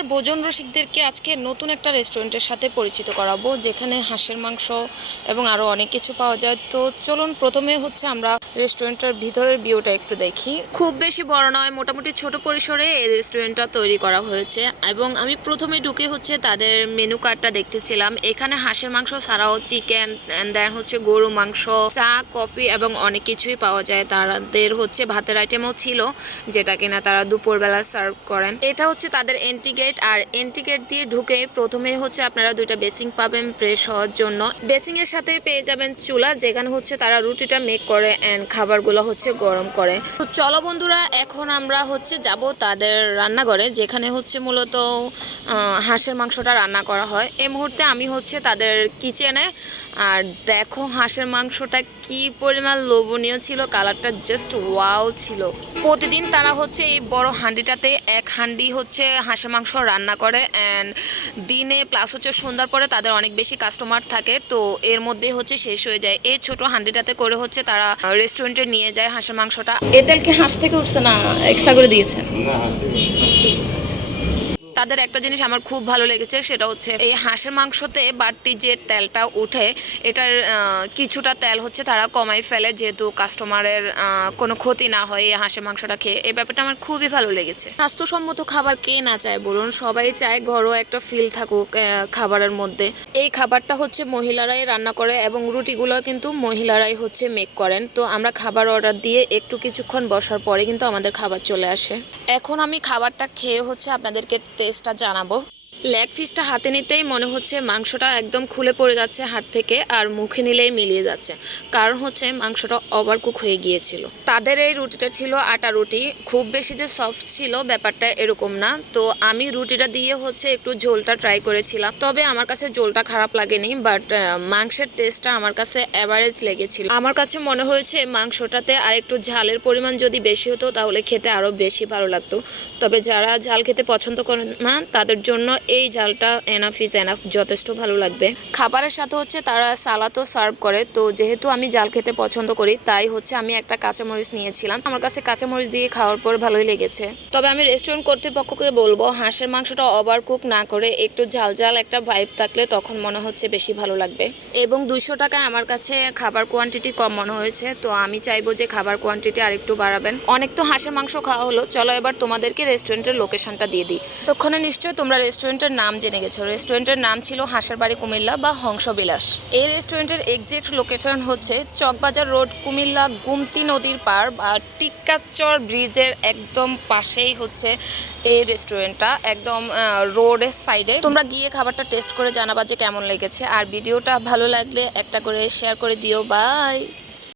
বাংলার ভোজন রসিকদেরকে আজকে নতুন একটা রেস্টুরেন্টের সাথে পরিচিত করাবো, যেখানে হাঁসের মাংস এবং আরও অনেক কিছু পাওয়া যায়। তো চলুন প্রথমে হচ্ছে আমরা রেস্টুরেন্টের ভিতরের ভিউটা একটু দেখি। খুব বেশি বড় নয়, মোটামুটি ছোট পরিসরে এই রেস্টুরেন্টটা তৈরি করা হয়েছে। এবং আমি প্রথমে ঢুকে হচ্ছে তাদের মেনু কার্ডটা দেখতেছিলাম। এখানে হাঁসের মাংস ছাড়াও চিকেন, দেন হচ্ছে গরু মাংস, চা, কফি এবং অনেক কিছুই পাওয়া যায়। তাদের হচ্ছে ভাতের আইটেমও ছিল, যেটা কিনা তারা দুপুরবেলা সার্ভ করেন। এটা হচ্ছে তাদের এন্ট্রি গেট। আর এন্ট্রি গেট দিয়ে ঢুকে প্রথমে হচ্ছে আপনারা দুইটা বেসিং পাবেন ফ্রেশ হওয়ার জন্য। বেসিং এর সাথে পেয়ে যাবেন চুলা, যেখানে হচ্ছে তারা রুটিটা মেক করে এন্ড খাবারগুলো হচ্ছে গরম করে। তো চলো বন্ধুরা, এখন আমরা হচ্ছে যাব তাদের রান্নাঘরে, যেখানে হচ্ছে মূলত হাঁসের মাংসটা রান্না করা হয়। এই মুহূর্তে আমি হচ্ছে তাদের কিচেনে। আর দেখো হাঁসের মাংসটা কি পরিমাণ লোভনীয় ছিল, কালারটা জাস্ট ওয়াও ছিল। প্রতিদিন তারা হচ্ছে এই বড় হাঁডিটাতে এক হাঁডি হচ্ছে হাঁসের মাংস রান্না করে অ্যান্ড দিনে প্লাস হচ্ছে সন্ধ্যার পরে তাদের অনেক বেশি কাস্টমার থাকে, তো এর মধ্যে হচ্ছে শেষ হয়ে যায়। এই ছোট হাঁডিটাতে করে হচ্ছে তারা রেস্টুরেন্টে নিয়ে যায় হাঁসের মাংসটা। এ তেল কি হাঁস থেকে উঠছে না এক্সট্রা করে দিয়েছেন? তাদের একটা জিনিস আমার খুব ভালো লেগেছে, সেটা হচ্ছে এই হাঁসের মাংসতে বাড়তি যে তেলটা উঠে, এটার কিছুটা তেল হচ্ছে তারা কমাই ফেলে, যেহেতু কাস্টমারের কোনো ক্ষতি না হয় এই হাঁসের মাংসটা খেয়ে। এই ব্যাপারটা আমার খুবই ভালো লেগেছে। স্বাস্থ্যসম্মত খাবার কে না চায় বলুন, সবাই চায় ঘরোয়া একটা ফিল থাকুক খাবারের মধ্যে। এই খাবারটা হচ্ছে মহিলারাই রান্না করে এবং রুটিগুলো কিন্তু মহিলারাই হচ্ছে মেক করেন। তো আমরা খাবার অর্ডার দিয়ে একটু কিছুক্ষণ বসার পরে কিন্তু আমাদের খাবার চলে আসে। এখন আমি খাবারটা খেয়ে হচ্ছে আপনাদেরকে টেস্টটা জানাবো। লেগ পিসটা হাতে নিতেই মনে হচ্ছে মাংসটা একদম খুলে পড়ে যাচ্ছে হাত থেকে, আর মুখে নিলেই মিলিয়ে যাচ্ছে, কারণ হচ্ছে মাংসটা ওভারকুক হয়ে গিয়েছিল। তাদের এই রুটিটা ছিল আটা রুটি, খুব বেশি যে সফট ছিল ব্যাপারটা এরকম না। তো আমি রুটিটা দিয়ে হচ্ছে একটু ঝোলটা ট্রাই করেছিলাম, তবে আমার কাছে ঝোলটা খারাপ লাগেনি, বাট মাংসের টেস্টটা আমার কাছে অ্যাভারেজ লেগেছিল। আমার কাছে মনে হয়েছে মাংসটাতে আর একটু ঝালের পরিমাণ যদি বেশি হতো তাহলে খেতে আরও বেশি ভালো লাগতো। তবে যারা ঝাল খেতে পছন্দ করে না তাদের জন্য এই ঝালটা এনাফ ইজ এনাফ, যথেষ্ট ভালো লাগবে। খাবারের সাথে হচ্ছে তারা সালাদও সার্ভ করে। তো যেহেতু আমি ঝাল খেতে পছন্দ করি, তাই হচ্ছে আমি একটা কাঁচামরিচ নিয়েছিলাম। আমার কাছে কাঁচামরিচ দিয়ে খাওয়ার পর ভালোই লেগেছে। তবে আমি রেস্টুরেন্ট কর্তৃপক্ষকে বলবো হাঁসের মাংসটা ওভার কুক না করে একটু ঝাল ঝাল একটা ভাইব থাকলে তখন মনে হচ্ছে বেশি ভালো লাগবে। এবং 200 টাকায় আমার কাছে খাবার কোয়ান্টিটি কম মনে হয়েছে, তো আমি চাইবো যে খাবার কোয়ান্টিটি আর একটু বাড়াবেন। অনেক তো হাঁসের মাংস খাওয়া হলো, চলো এবার তোমাদেরকে রেস্টুরেন্টের লোকেশনটা দিয়ে দিই। তখন নিশ্চয়ই তোমরা রেস্টুরেন্টের নাম জেনে গেছো। রেস্টুরেন্টের নাম ছিল হাঁসের বাড়ি কুমিল্লা বা হংসবিলাস। এই রেস্টুরেন্টের এক্সাক্ট লোকেশন হচ্ছে চকবাজার রোড, কুমিল্লা, গুমতি নদীর পার বা টিক্কাচর ব্রিজের একদম পাশেই হচ্ছে এই রেস্টুরেন্টটা, একদম রোডের সাইডে। তোমরা গিয়ে খাবারটা টেস্ট করে জানাবা যে কেমন লেগেছে। আর ভিডিওটা ভালো লাগলে একটা করে শেয়ার করে দিও। বাই।